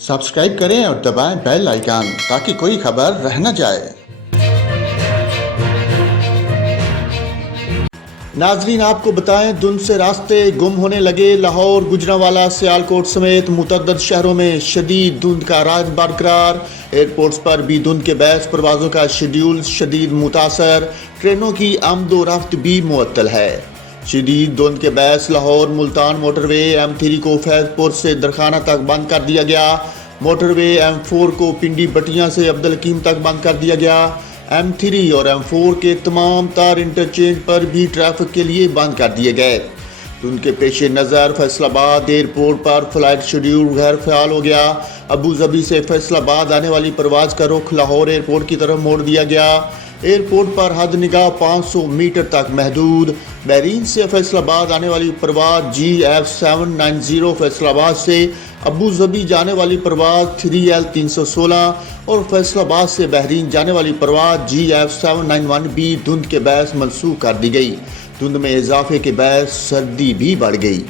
Subscribe करें और दबाएं बेल आइकन ताकि कोई खबर रह न जाए। नाजरीन, आपको बताएं, धुंध से रास्ते गुम होने लगे। लाहौर, गुजरांवाला, सियालकोट समेत मुतअद्दिद शहरों में शदीद धुंध का राज बरकरार। एयरपोर्ट्स पर भी धुंध के बायस परवाज़ों का शेड्यूल शदीद मुतासर। ट्रेनों की आमदोरफ्त भी मुअत्तल है। शदीद धुंध के बायस लाहौर मुल्तान मोटरवे M3 को फैजपुर से दरखाना तक बंद कर दिया गया। मोटरवे M4 को पिंडी बटियां से अब्दुल हकीम तक बंद कर दिया गया। M3 और M4 के तमाम तार इंटरचेंज पर भी ट्रैफिक के लिए बंद कर दिए गए। उनके पेश नज़र फैसलाबाद एयरपोर्ट पर फ्लाइट शेड्यूल गैर फ़ाल हो गया। अबू धाबी से फैसलाबाद आने वाली परवाज़ का रुख लाहौर एयरपोर्ट की तरफ मोड़ दिया गया। एयरपोर्ट पर हद निगाह 500 मीटर तक महदूद। बहरीन से फैसलाबाद आने वाली परवाज़ GF790 फैसलाबाद से अबू धाबी जाने वाली परवाज़ 3L316 और फैसलाबाद से बहरीन जाने वाली परवाज़ GF791 भी धुंध के बायस मनसूख कर दी गई। धुंध में इजाफे के बायस सर्दी भी बढ़ गई।